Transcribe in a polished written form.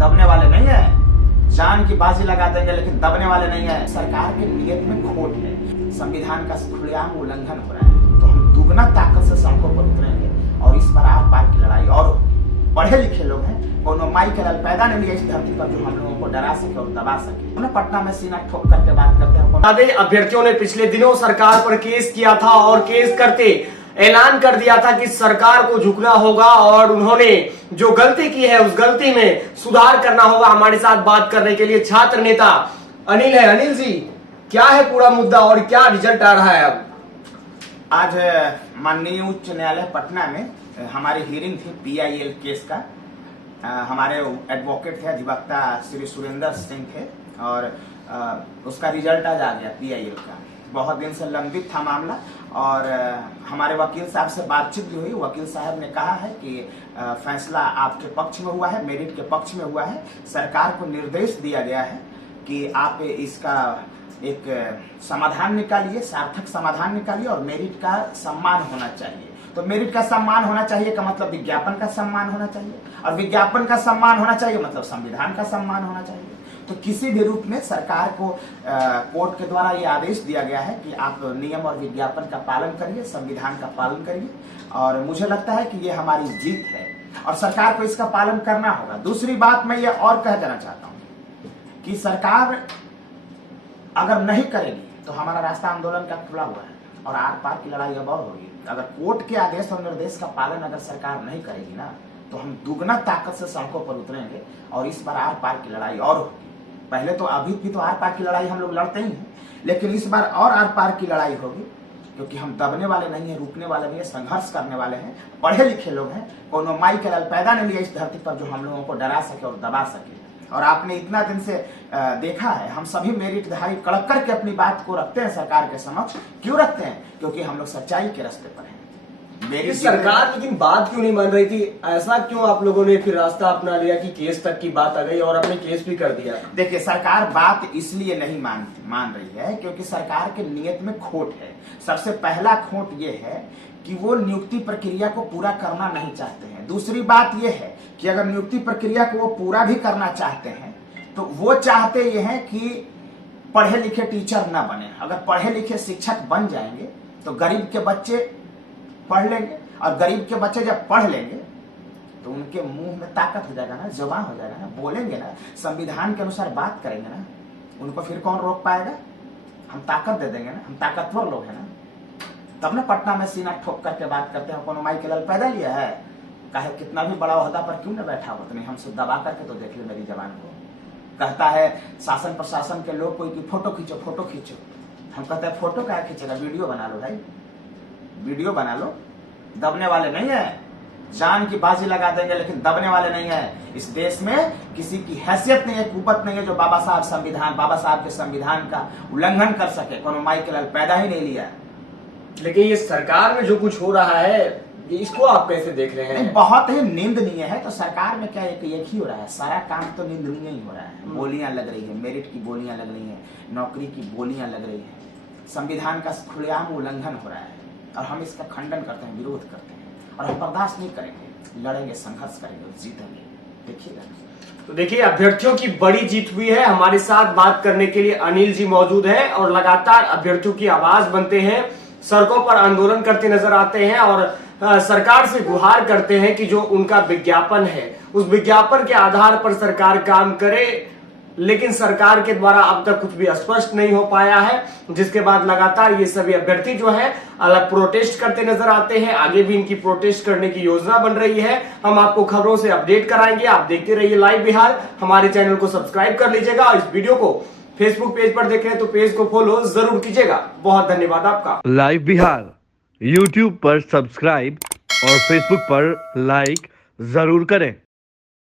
दबने वाले नहीं है। जान की बाजी लगा देंगे लेकिन दबने वाले नहीं है। सरकार के नियत में खोट है, संविधान का खुलेआम उल्लंघन हो रहा है, तो हम दुगना ताकत से सड़कों पर उतरेंगे और इस पर आर पार की लड़ाई। और पढ़े लिखे लोग हैं, कोनो माई के लाल पैदा नहीं लिया इस धरती पर जो हम लोगों को डरा सके और दबा सके। उन्हें पटना में सीना ठोक करके बात करते हैं। अभ्यर्थियों ने पिछले दिनों सरकार पर केस किया था और केस करते ऐलान कर दिया था कि सरकार को झुकना होगा और उन्होंने जो गलती की है उस गलती में सुधार करना होगा। हमारे साथ बात करने के लिए छात्र नेता अनिल है। अनिल जी, क्या है पूरा मुद्दा और क्या रिजल्ट आ रहा है अब? आज माननीय उच्च न्यायालय पटना में हमारी हियरिंग थी PIL केस का। हमारे एडवोकेट थे, अधिवक्ता श्री सुरेंद्र सिंह थे और उसका रिजल्ट आज आ गया PIL का। बहुत दिन से लंबित था मामला और हमारे वकील साहब से बातचीत भी हुई। वकील साहब ने कहा है कि फैसला आपके पक्ष में हुआ है, मेरिट के पक्ष में हुआ है। सरकार को निर्देश दिया गया है कि आप इसका एक समाधान निकालिए, सार्थक समाधान निकालिए और मेरिट का सम्मान होना चाहिए। तो मेरिट का सम्मान होना चाहिए का मतलब विज्ञापन का सम्मान होना चाहिए और विज्ञापन का सम्मान होना चाहिए मतलब संविधान का सम्मान होना चाहिए। तो किसी भी रूप में सरकार को कोर्ट के द्वारा ये आदेश दिया गया है कि आप नियम और विज्ञापन का पालन करिए, संविधान का पालन करिए और मुझे लगता है कि ये हमारी जीत है और सरकार को इसका पालन करना होगा। दूसरी बात मैं ये और कह देना चाहता हूँ कि सरकार अगर नहीं करेगी तो हमारा रास्ता आंदोलन का खुला हुआ है और आर पार की लड़ाई अब और होगी। अगर कोर्ट के आदेश और निर्देश का पालन अगर सरकार नहीं करेगी ना तो हम दुगना ताकत से सड़कों पर उतरेंगे और इस बार आर पार की लड़ाई और होगी। पहले तो अभी भी तो आर पार की लड़ाई हम लोग लड़ते ही हैं, लेकिन इस बार और आर पार की लड़ाई होगी क्योंकि हम दबने वाले नहीं है, रुकने वाले नहीं है, संघर्ष करने वाले हैं। पढ़े लिखे लोग हैं, कोनो माई के लाल पैदा नहीं लिया इस धरती पर जो हम लोगों को डरा सके और दबा सके। और आपने इतना दिन से देखा है, हम सभी मेरिटधारी कड़क करके अपनी बात को रखते हैं सरकार के समक्ष। क्यों रखते हैं? क्योंकि हम लोग सच्चाई के रास्ते पर हैं। मेरी सरकार लेकिन बात क्यों नहीं मान रही थी? ऐसा क्यों आप लोगों ने फिर रास्ता अपना लिया कि केस तक की बात आ गई और आपने केस भी कर दिया? देखिए, सरकार बात इसलिए नहीं मान रही है क्योंकि सरकार के नियत में खोट है। सबसे पहला खोट ये है कि वो नियुक्ति प्रक्रिया को पूरा करना नहीं चाहते हैं। दूसरी बात ये है कि अगर नियुक्ति प्रक्रिया को वो पूरा भी करना चाहते हैं तो वो चाहते ये हैं कि पढ़े लिखे टीचर ना बने। अगर पढ़े लिखे शिक्षक बन जाएंगे तो गरीब के बच्चे पढ़ लेंगे और गरीब के बच्चे जब पढ़ लेंगे तो उनके मुंह में ताकत हो जाएगा ना, जुबान हो जाएगा ना, बोलेंगे ना, संविधान के अनुसार बात करेंगे ना, उनको फिर कौन रोक पाएगा? हम ताकत दे देंगे ना, हम ताकतवर लोग हैं ना। तब ना पटना में सीना ठोक करके बात करते हैं। कोनो माई के लाल पैदा लिया है, चाहे कितना भी बड़ा ओहदा पर क्यों न बैठा हो, नहीं हमसे दबा करके तो देख ले मेरी जबान को। कहता है शासन प्रशासन के लोग कोई की फोटो खींचो, फोटो खींचो। हम कहते हैं फोटो क्या खींचेगा, वीडियो बना लो भाई, वीडियो बना लो। दबने वाले नहीं है, जान की बाजी लगा देंगे लेकिन दबने वाले नहीं है। इस देश में किसी की हैसियत नहीं है, कुपत नहीं है जो बाबा साहब के संविधान का उल्लंघन कर सके। कोनो माई के लाल पैदा ही नहीं लिया। लेकिन ये सरकार में जो कुछ हो रहा है इसको आप कैसे देख रहे हैं? बहुत ही निंदनीय है। तो सरकार में क्या एक ही हो रहा है, सारा काम तो निंदनीय ही हो रहा है। बोलियां लग रही है, मेरिट की बोलियां लग रही है, नौकरी की बोलियां लग रही है, संविधान का खुलेआम उल्लंघन हो रहा है और हम इसका खंडन करते हैं, विरोध करते हैं और हम बर्दाश्त नहीं करेंगे। लड़ेंगे, संघर्ष करेंगे, जीतेंगे। देखिएगा। तो देखिए, अभ्यर्थियों की बड़ी जीत हुई है। हमारे साथ बात करने के लिए अनिल जी मौजूद हैं और लगातार अभ्यर्थियों की आवाज बनते हैं, सड़कों पर आंदोलन करते नजर आते हैं और सरकार से गुहार करते हैं कि जो उनका विज्ञापन है उस विज्ञापन के आधार पर सरकार काम करे। लेकिन सरकार के द्वारा अब तक कुछ भी स्पष्ट नहीं हो पाया है, जिसके बाद लगातार ये सभी अभ्यर्थी जो है अलग प्रोटेस्ट करते नजर आते हैं। आगे भी इनकी प्रोटेस्ट करने की योजना बन रही है। हम आपको खबरों से अपडेट कराएंगे। आप देखते रहिए लाइव बिहार। हमारे चैनल को सब्सक्राइब कर लीजिएगा और इस वीडियो को फेसबुक पेज पर देख रहे हैं तो पेज को फॉलो जरूर कीजिएगा। बहुत धन्यवाद आपका। लाइव बिहार यूट्यूब पर सब्सक्राइब और फेसबुक पर लाइक जरूर करें।